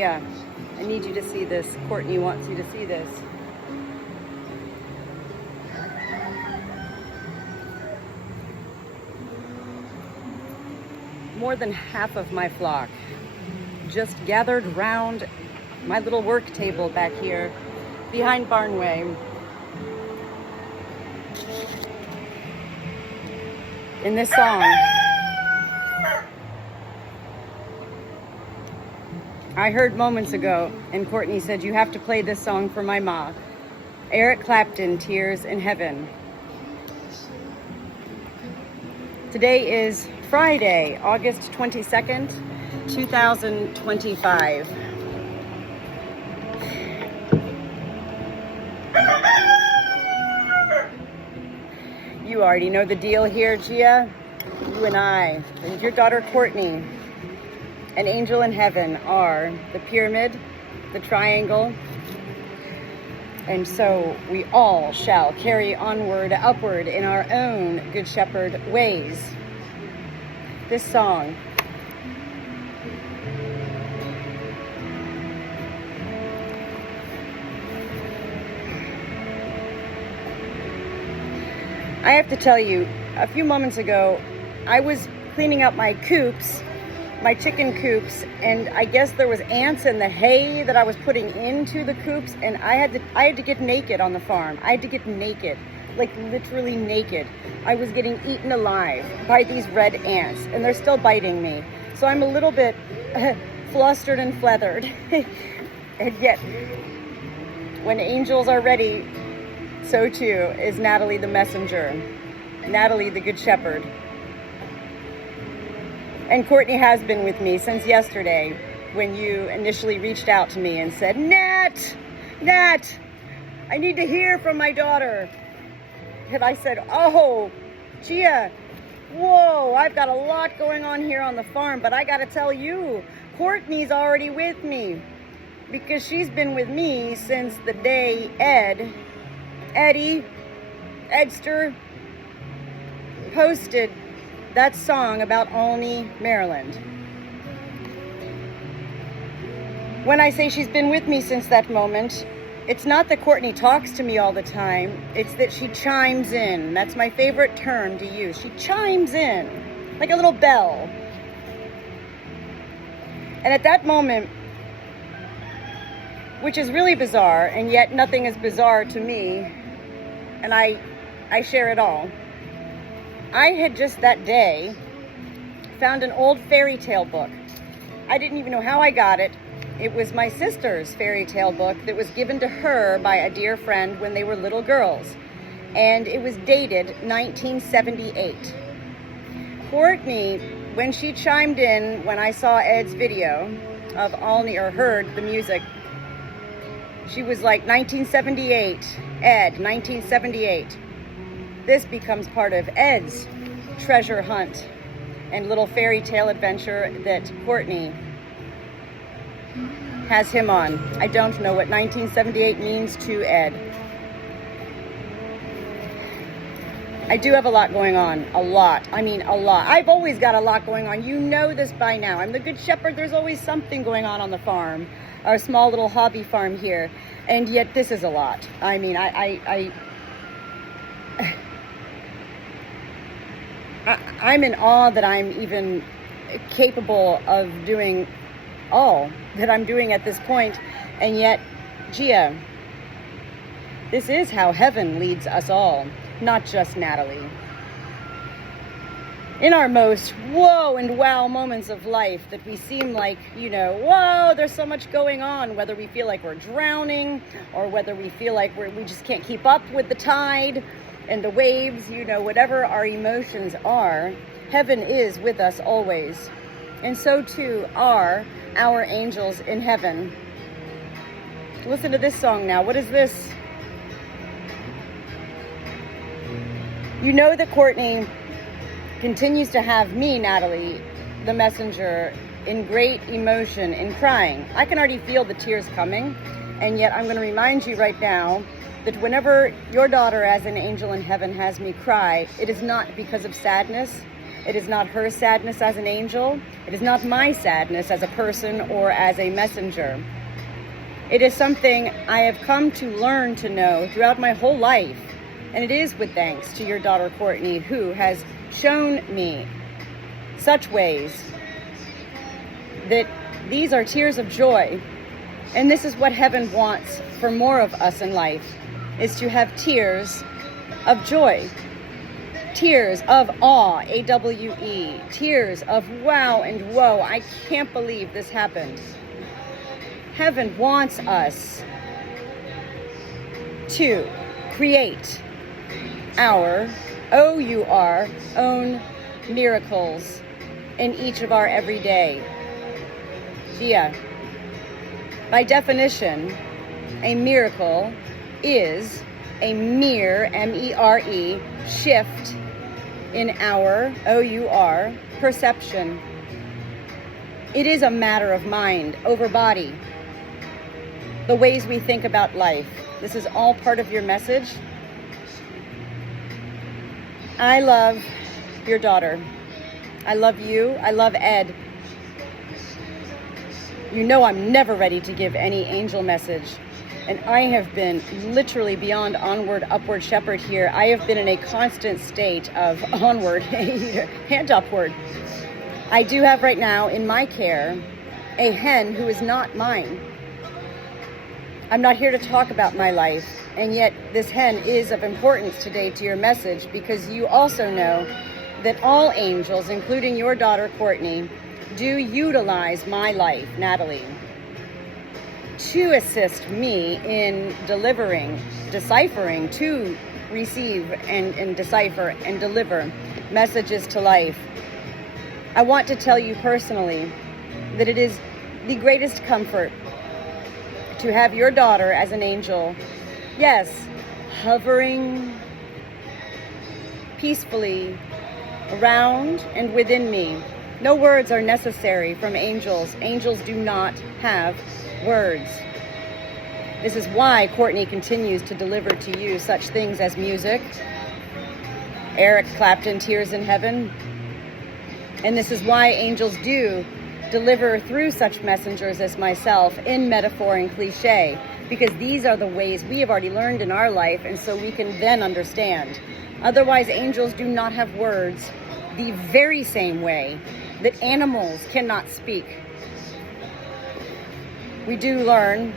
Gia, I need you to see this. Courtney wants you to see this. More than half of my flock just gathered round my little work table back here behind Barnway. In this song, I heard moments ago, and Courtney said, you have to play this song for my ma. Eric Clapton, Tears in Heaven. Today is Friday, August 22nd, 2025. You already know the deal here, Gia. You and I, and your daughter Courtney, an angel in heaven, are the pyramid, the triangle, and so we all shall carry onward, upward in our own Good Shepherd ways. This song I have to tell you, a few moments ago, I was cleaning up my coops, my chicken coops, and I guess there was ants in the hay that I was putting into the coops, and I had to get naked on the farm. I had to get naked, like literally naked. I was getting eaten alive by these red ants, and they're still biting me. So I'm a little bit flustered and feathered. And yet, when angels are ready, so too is Natalie the messenger, Natalie the Good Shepherd. And Courtney has been with me since yesterday when you initially reached out to me and said, Nat, I need to hear from my daughter. And I said, oh, Gia, whoa, I've got a lot going on here on the farm, but I got to tell you, Courtney's already with me because she's been with me since the day Edster posted that song about Olney, Maryland. When I say she's been with me since that moment, it's not that Courtney talks to me all the time, it's that she chimes in. That's my favorite term to use. She chimes in like a little bell. And at that moment, which is really bizarre, and yet nothing is bizarre to me, and I share it all. I had just that day found an old fairy tale book. I didn't even know how I got it. It was my sister's fairy tale book that was given to her by a dear friend when they were little girls. And it was dated 1978. Courtney, when she chimed in, when I saw Ed's video of Olney, or heard the music, she was like, 1978, Ed, 1978. This becomes part of Ed's treasure hunt and little fairy tale adventure that Courtney has him on. I don't know what 1978 means to Ed. I do have a lot going on. A lot. I mean, a lot. I've always got a lot going on. You know this by now. I'm the Good Shepherd. There's always something going on the farm. Our small little hobby farm here. And yet this is a lot. I mean, I'm in awe that I'm even capable of doing all that I'm doing at this point. And yet, Gia, this is how heaven leads us all, not just Natalie. In our most whoa and wow moments of life that we seem like, whoa, there's so much going on, whether we feel like we're drowning or whether we feel like we just can't keep up with the tide and the waves, whatever our emotions are, heaven is with us always. And so too are our angels in heaven. Listen to this song now. What is this? You know that Courtney continues to have me, Natalie, the messenger, in great emotion, in crying. I can already feel the tears coming, and yet I'm going to remind you right now that whenever your daughter as an angel in heaven has me cry, it is not because of sadness. It is not her sadness as an angel. It is not my sadness as a person or as a messenger. It is something I have come to learn to know throughout my whole life. And it is with thanks to your daughter, Courtney, who has shown me such ways that these are tears of joy. And this is what heaven wants for more of us in life, is to have tears of joy. Tears of awe, A-W-E. Tears of wow and whoa. I can't believe this happened. Heaven wants us to create our O-U-R own miracles in each of our everyday. Gia, by definition, a miracle is a mere, M-E-R-E, shift in our, O-U-R, perception. It is a matter of mind over body, the ways we think about life. This is all part of your message. I love your daughter. I love you. I love Ed. You know I'm never ready to give any angel message. And I have been literally beyond onward, upward shepherd here. I have been in a constant state of onward and upward. I do have right now in my care a hen who is not mine. I'm not here to talk about my life, and yet this hen is of importance today to your message, because you also know that all angels, including your daughter Courtney, do utilize my life, Natalie, to assist me in deciphering, to receive and decipher and deliver messages to life. I want to tell you personally that it is the greatest comfort to have your daughter as an angel, yes, hovering peacefully around and within me. No words are necessary from angels. Angels do not have words. This is why Courtney continues to deliver to you such things as music, Eric Clapton, Tears in Heaven. And this is why angels do deliver through such messengers as myself in metaphor and cliche, because these are the ways we have already learned in our life, and so we can then understand. Otherwise, angels do not have words the very same way that animals cannot speak. We do learn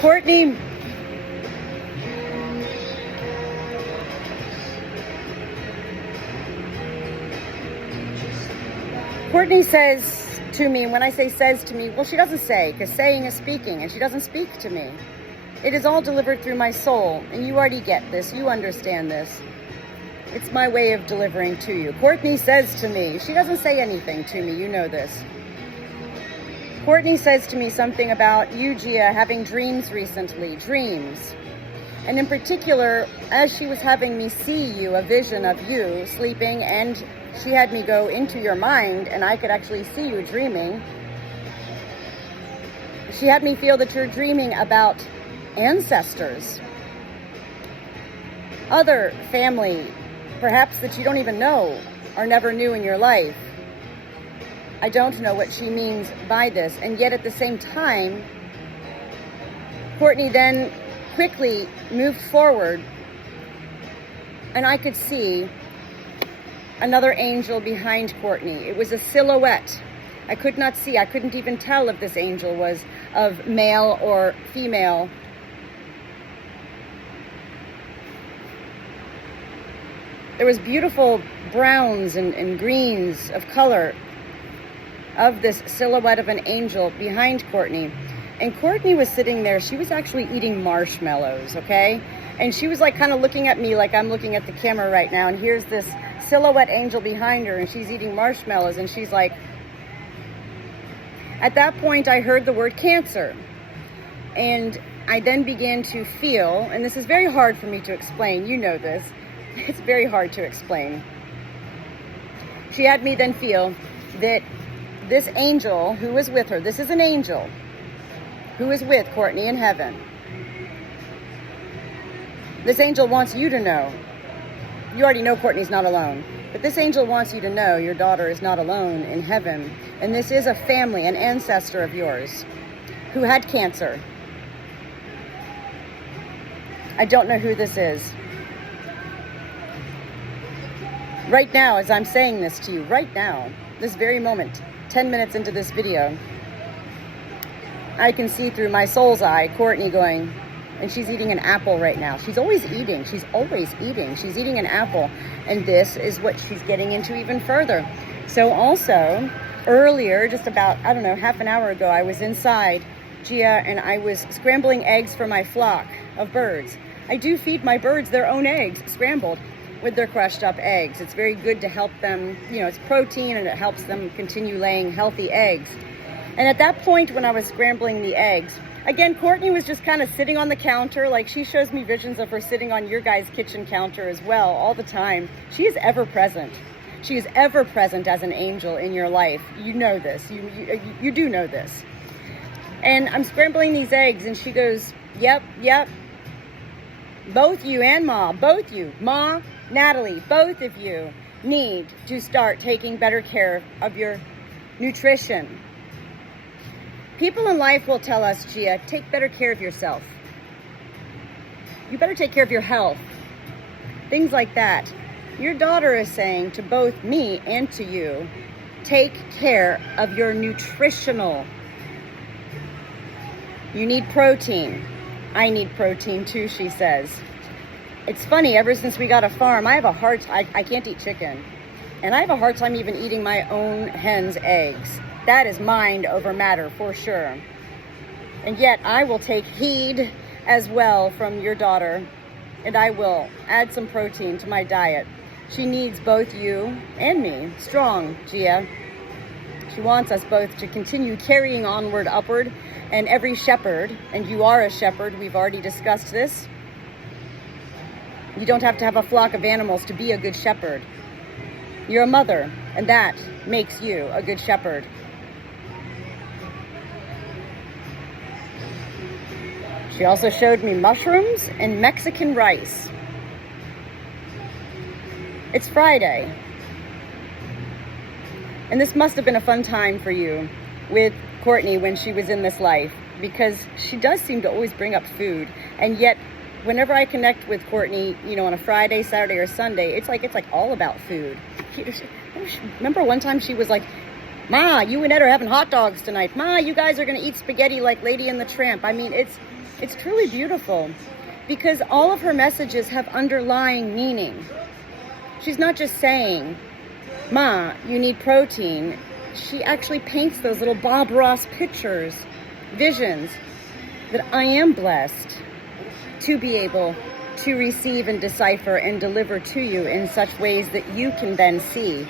Courtney, Courtney says to me, when I say says to me, well, she doesn't say, because saying is speaking, and she doesn't speak to me. It is all delivered through my soul, and you already get this, you understand this. It's my way of delivering to you. Courtney says to me, she doesn't say anything to me, you know this. Courtney says to me something about you, Gia, having dreams recently, dreams. And in particular, as she was having me see you, a vision of you sleeping, and she had me go into your mind, and I could actually see you dreaming. She had me feel that you're dreaming about ancestors, other family, perhaps that you don't even know or never knew in your life. I don't know what she means by this, and yet at the same time, Courtney then quickly moved forward, and I could see another angel behind Courtney. It was a silhouette. I could not see, I couldn't even tell if this angel was of male or female. There was beautiful browns and greens of color of this silhouette of an angel behind Courtney. And Courtney was sitting there. She was actually eating marshmallows, okay? And she was like kind of looking at me like I'm looking at the camera right now. And here's this silhouette angel behind her, and she's eating marshmallows. And she's like, at that point, I heard the word cancer. And I then began to feel, and this is very hard for me to explain. You know this. It's very hard to explain. She had me then feel that this angel who was with her, this is an angel who is with Courtney in heaven, This angel wants you to know. You already know Courtney's not alone. But this angel wants you to know your daughter is not alone in heaven. And this is a family, an ancestor of yours who had cancer. I don't know who this is. Right now, as I'm saying this to you, right now, this very moment, 10 minutes into this video, I can see through my soul's eye, Courtney going, and she's eating an apple right now. She's always eating. She's always eating. She's eating an apple. And this is what she's getting into even further. So also, earlier, just about, I don't know, half an hour ago, I was inside Gia and I was scrambling eggs for my flock of birds. I do feed my birds their own eggs, scrambled with their crushed up eggs. It's very good to help them, you know, it's protein and it helps them continue laying healthy eggs. And at that point when I was scrambling the eggs, again, Courtney was just kind of sitting on the counter. Like, she shows me visions of her sitting on your guys' kitchen counter as well all the time. She is ever present. She is ever present as an angel in your life. You know this. You do know this. And I'm scrambling these eggs and she goes, yep. Both you and Ma, both you, Ma, Natalie, both of you need to start taking better care of your nutrition. People in life will tell us, Gia, take better care of yourself. You better take care of your health. Things like that. Your daughter is saying to both me and to you, take care of your nutritional. You need protein. I need protein too, she says. It's funny, ever since we got a farm, I have a hard time, I can't eat chicken. And I have a hard time even eating my own hen's eggs. That is mind over matter for sure. And yet I will take heed as well from your daughter, and I will add some protein to my diet. She needs both you and me strong, Gia. She wants us both to continue carrying onward, upward, and every shepherd, and you are a shepherd, we've already discussed this. You don't have to have a flock of animals to be a good shepherd. You're a mother, and that makes you a good shepherd. She also showed me mushrooms and Mexican rice. It's Friday. And this must have been a fun time for you with Courtney when she was in this life, because she does seem to always bring up food. And yet, whenever I connect with Courtney, you know, on a Friday, Saturday, or Sunday, it's like all about food. Remember one time she was like, Ma, you and Ed are having hot dogs tonight. Ma, you guys are going to eat spaghetti like Lady and the Tramp. I mean, it's truly beautiful because all of her messages have underlying meaning. She's not just saying, Ma, you need protein. She actually paints those little Bob Ross pictures, visions, that I am blessed to be able to receive and decipher and deliver to you in such ways that you can then see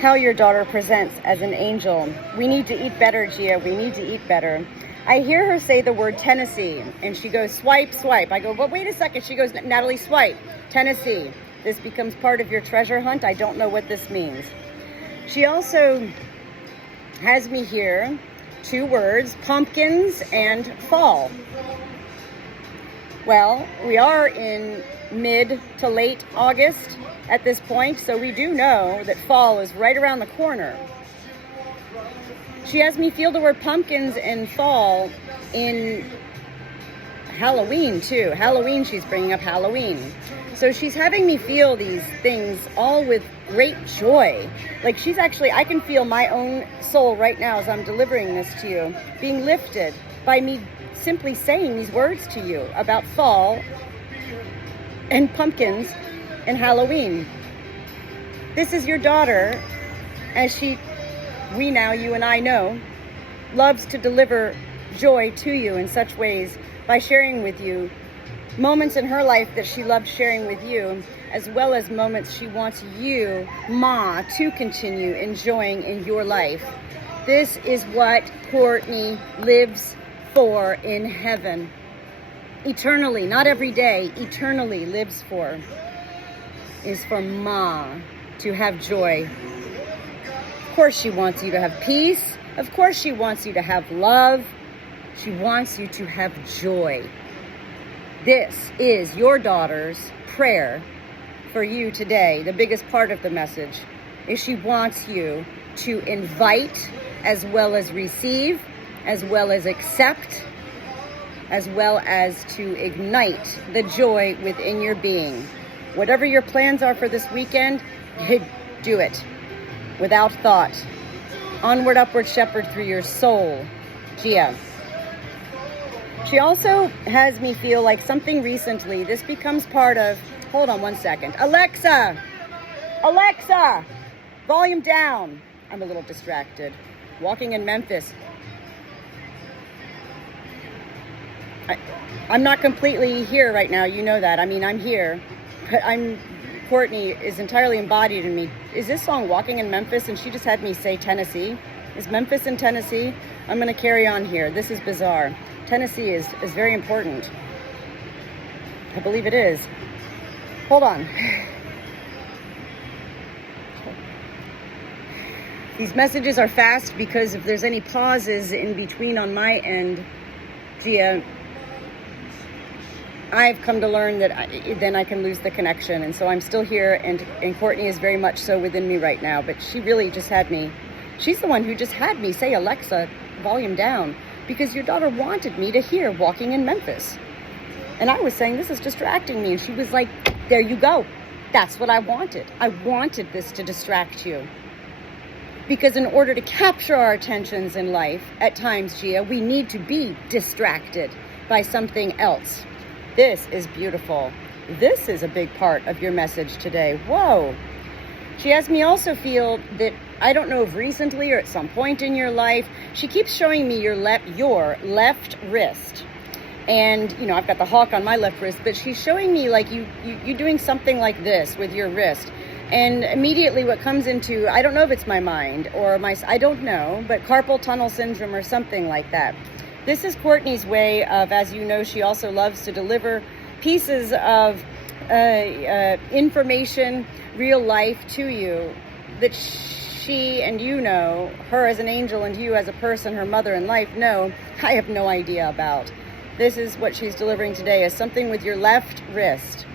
how your daughter presents as an angel. We need to eat better, Gia. We need to eat better. I hear her say the word Tennessee, and she goes, swipe, swipe. I go, well, wait a second. She goes, Natalie, swipe, Tennessee. This becomes part of your treasure hunt. I don't know what this means. She also has me hear two words, pumpkins and fall. Well, we are in mid to late August at this point, so we do know that fall is right around the corner. She has me feel the word pumpkins and fall in Halloween too. Halloween, she's bringing up Halloween. So she's having me feel these things all with great joy. Like she's actually, I can feel my own soul right now as I'm delivering this to you, being lifted by me simply saying these words to you about fall and pumpkins and Halloween. This is your daughter, as we now, you and I know, loves to deliver joy to you in such ways by sharing with you moments in her life that she loved sharing with you, as well as moments she wants you, Ma, to continue enjoying in your life. This is what Courtney lives for in heaven. Eternally, not every day, eternally lives for, is for Ma to have joy. Of course she wants you to have peace. Of course she wants you to have love. She wants you to have joy. This is your daughter's prayer for you today. The biggest part of the message is she wants you to invite as well as receive, as well as accept, as well as to ignite the joy within your being. Whatever your plans are for this weekend, do it without thought. Onward, upward, shepherd through your soul, Gia. She also has me feel like something recently, this becomes part of, hold on one second. Alexa, volume down. I'm a little distracted. Walking in Memphis. I'm not completely here right now, you know that. I mean, I'm here, but Courtney is entirely embodied in me. Is this song Walking in Memphis? And she just had me say Tennessee. Is Memphis in Tennessee? I'm going to carry on here. This is bizarre. Tennessee is very important. I believe it is. Hold on. These messages are fast because if there's any pauses in between on my end, Gia, I've come to learn that then I can lose the connection. And so I'm still here, and Courtney is very much so within me right now. But she really just had me. She's the one who just had me say, Alexa, volume down. Because your daughter wanted me to hear Walking in Memphis. And I was saying, this is distracting me. And she was like, there you go. That's what I wanted. I wanted this to distract you. Because in order to capture our attentions in life, at times, Gia, we need to be distracted by something else. This is beautiful. This is a big part of your message today. Whoa. She has me also feel that, I don't know if recently or at some point in your life, she keeps showing me your left wrist. And, you know, I've got the hawk on my left wrist, but she's showing me like you doing something like this with your wrist. And immediately what comes into, I don't know if it's my mind or I don't know, but carpal tunnel syndrome or something like that. This is Courtney's way of, as you know, she also loves to deliver pieces of information, real life to you that she and you know, her as an angel and you as a person, her mother in life, know, I have no idea about. This is what she's delivering today, is something with your left wrist.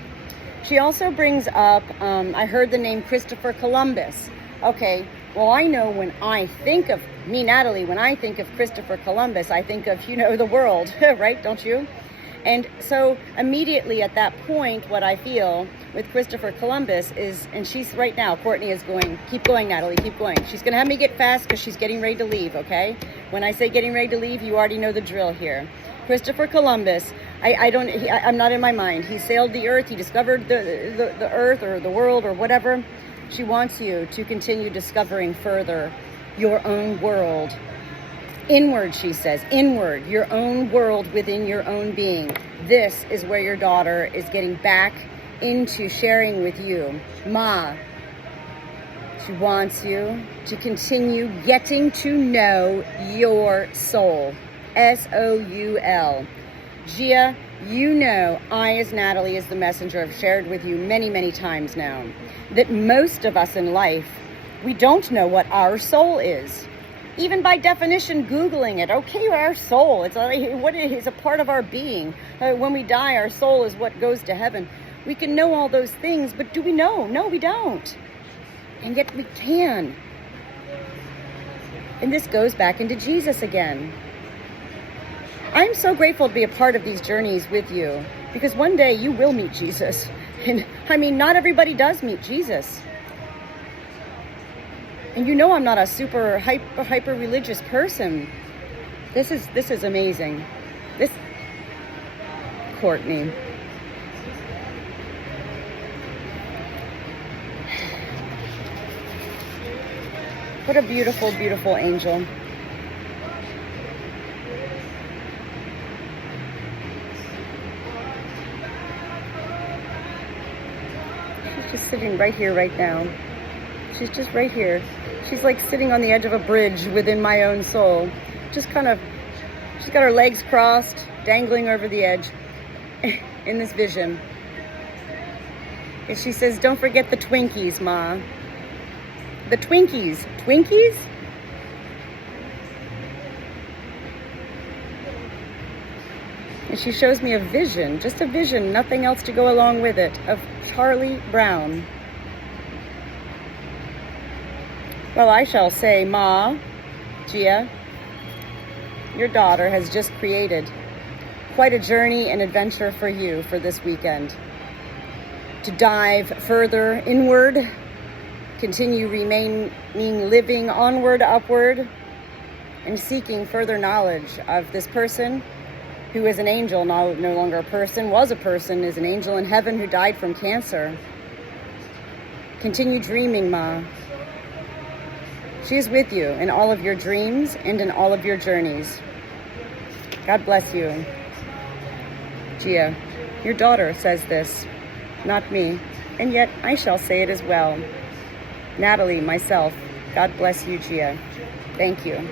She also brings up, I heard the name Christopher Columbus. Okay, well, I know when I think of, me, Natalie, when I think of Christopher Columbus, I think of, you know, the world, right? Don't you? And so immediately at that point, what I feel with Christopher Columbus is, and she's right now, Courtney is going, keep going, Natalie, keep going. She's going to have me get fast because she's getting ready to leave, okay? When I say getting ready to leave, you already know the drill here. Christopher Columbus, I'm not in my mind. He sailed the earth. He discovered the earth or the world or whatever. She wants you to continue discovering further your own world. Inward, she says, inward, your own world within your own being. This is where your daughter is getting back into sharing with you. Ma, she wants you to continue getting to know your soul. S-O-U-L. Gia, you know, I as Natalie, as the messenger, have shared with you many, many times now that most of us in life, we don't know what our soul is. Even by definition, Googling it, okay, our soul, it's a part of our being. When we die, our soul is what goes to heaven. We can know all those things, but do we know? No, we don't. And yet we can. And this goes back into Jesus again. I'm so grateful to be a part of these journeys with you, because one day you will meet Jesus. And I mean, not everybody does meet Jesus. And you know I'm not a super hyper religious person. This is amazing. This, Courtney. What a beautiful, beautiful angel. She's just sitting right here, right now. She's just right here. She's like sitting on the edge of a bridge within my own soul. Just kind of, she's got her legs crossed, dangling over the edge in this vision. And she says, don't forget the Twinkies, Ma. The Twinkies. Twinkies? And she shows me a vision, just a vision, nothing else to go along with it, of Charlie Brown. Well, I shall say, Ma, Gia, your daughter has just created quite a journey and adventure for you for this weekend. To dive further inward, continue remaining living onward, upward, and seeking further knowledge of this person who is an angel, no longer a person, was a person, is an angel in heaven who died from cancer. Continue dreaming, Ma. She is with you in all of your dreams and in all of your journeys. God bless you. Gia, your daughter says this, not me, and yet I shall say it as well. Natalie, myself, God bless you, Gia. Thank you.